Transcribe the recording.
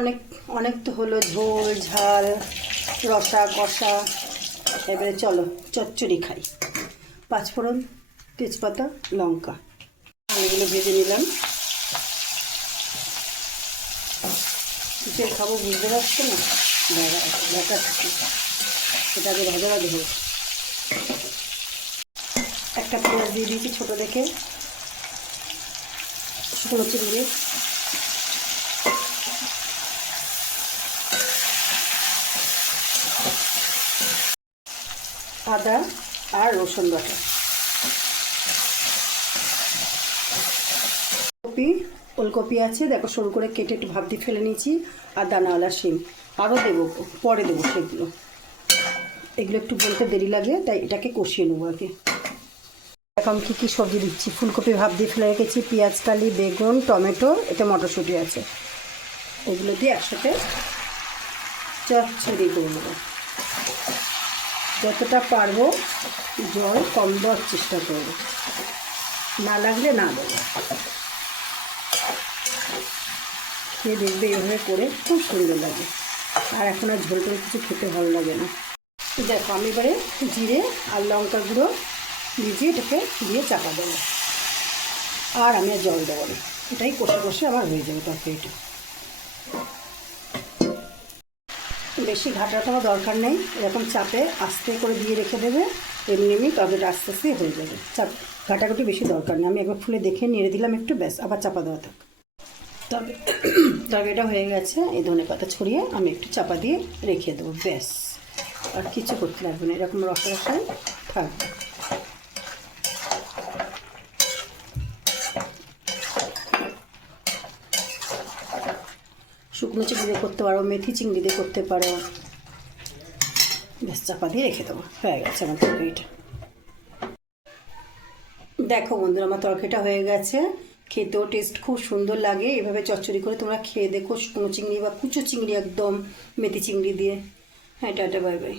অনেক অনেক তো হলো ঝোল ঝাল রসা কষা। এবারে চলো চচ্চড়ি খাই। পাঁচফোড়ন, তেজপাতা, লঙ্কা, আলুগুলো ভেজে নিলাম। কিসের খাবো বুঝতে পারছো না? দেখাচ্ছি, এটা আগে ভাজা ভাজা হোক। একটা পেঁয়াজ দিয়ে দিয়েছি ছোটো দেখে, শুকনো চিংড়ি, আদা আর রসুন বাটা, ওলকপি আছে দেখো সরু করে কেটে একটু ভাপ দিয়ে ফেলে নিয়েছি, আর দানাওয়ালা শিম আরও দেবো, পরে দেবো সেগুলো। এগুলো একটু বলতে দেরি লাগে তাই এটাকে কষিয়ে নেবো আগে। এখন কী কী সবজি দিচ্ছি, ফুলকপি ভাপ দিয়ে ফেলে রেখেছি, পেঁয়াজ কালি, বেগুন, টমেটো, এতে মটরশুঁটি আছে, ওগুলো দিয়ে একসাথে চচ্চড়ি করে নেবো। যতটা পারবো জল কম দেওয়ার চেষ্টা করবো, না লাগলে না দেবো। খেয়ে দেখবে এইভাবে করে খুব সুন্দর লাগে। আর এখন আর ঝোল টোল কিছু খেতে ভালো লাগে না। দেখো আমি এবারে জিরে আর লঙ্কা গুঁড়ো ভিজিয়ে এটাকে দিয়ে চাপা দেবো, আর আমি আর জল দেবো না। এটাই কষে কষে আমার হয়ে যাবে তরকারিটা। বেশি ঘাটাটাও দরকার নেই, এরকম চাপে আস্তে করে দিয়ে রেখে দেবে, এমনি এমনি তরকারিটা আস্তে আস্তে হয়ে যাবে। চাপ ঘাটাঘাটি বেশি দরকার নেই। আমি একবার খুলে দেখে নেড়ে দিলাম একটু, ব্যাস আবার চাপা দেওয়া থাক। তবে তরকারিটা হয়ে গেছে, এই ধনেপাতা ছড়িয়ে আমি একটু চাপা দিয়ে রেখে দেবো, ব্যাস আর কিছু করতে লাগবে না, এরকম রসা রসায় থাকবে। শুকনো চিংড়ি দিয়ে করতে পারো, মেথি চিংড়ি দিয়ে করতে পারো, ব্যাস চাপা দিয়ে রেখে দেবো, হয়ে গেছে আমার তরকারিটা। দেখো বন্ধুরা আমার তরকারিটা হয়ে গেছে, খেতেও টেস্ট খুব সুন্দর লাগে। এভাবে চচ্চড়ি করে তোমরা খেয়ে দেখো, শুকনো চিংড়ি বা কুচো চিংড়ি একদম মেথি চিংড়ি দিয়ে। হ্যাঁ টাটা, বাই বাই।